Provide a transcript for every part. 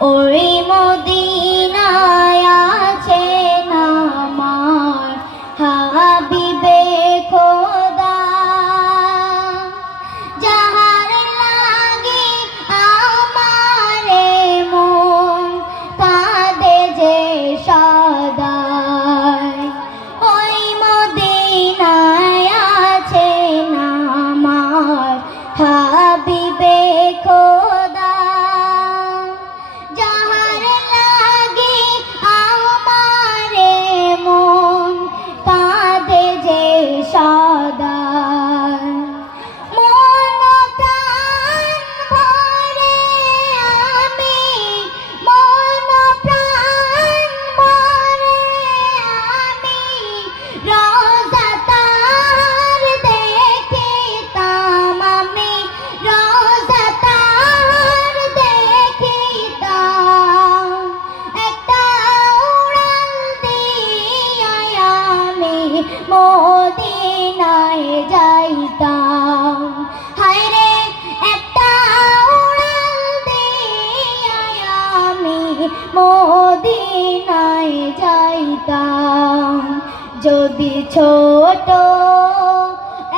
or পেতাম যদি ছোট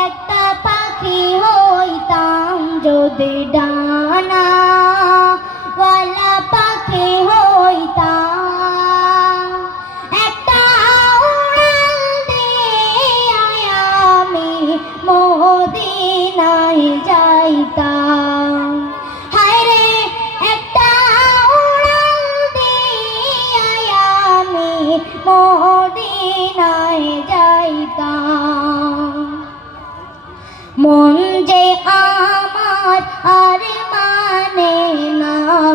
একটা পাখি হইতাম, যদি ডানা পাখি হইতাম, একটা উড়াল দিয়ে আমি মোদিনায় যাইতাম। মদিনায় যাইতাম। মন যে আমার আর মানে না।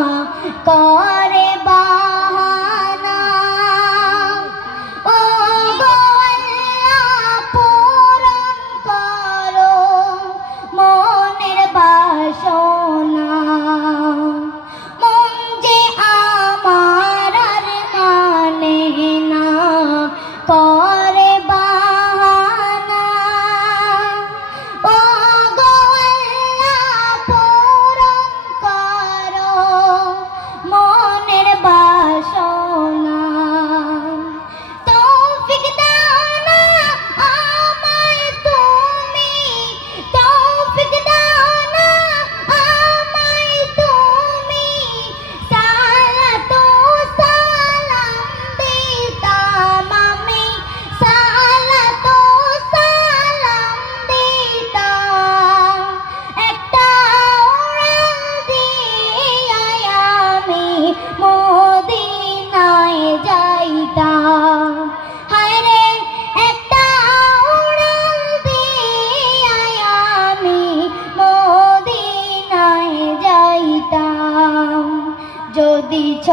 মদিনায় যাইতাম। হায়রে একটা উড়াল দিয়াই আমি মদিনায় যাইতাম। যদি ছ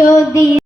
যদি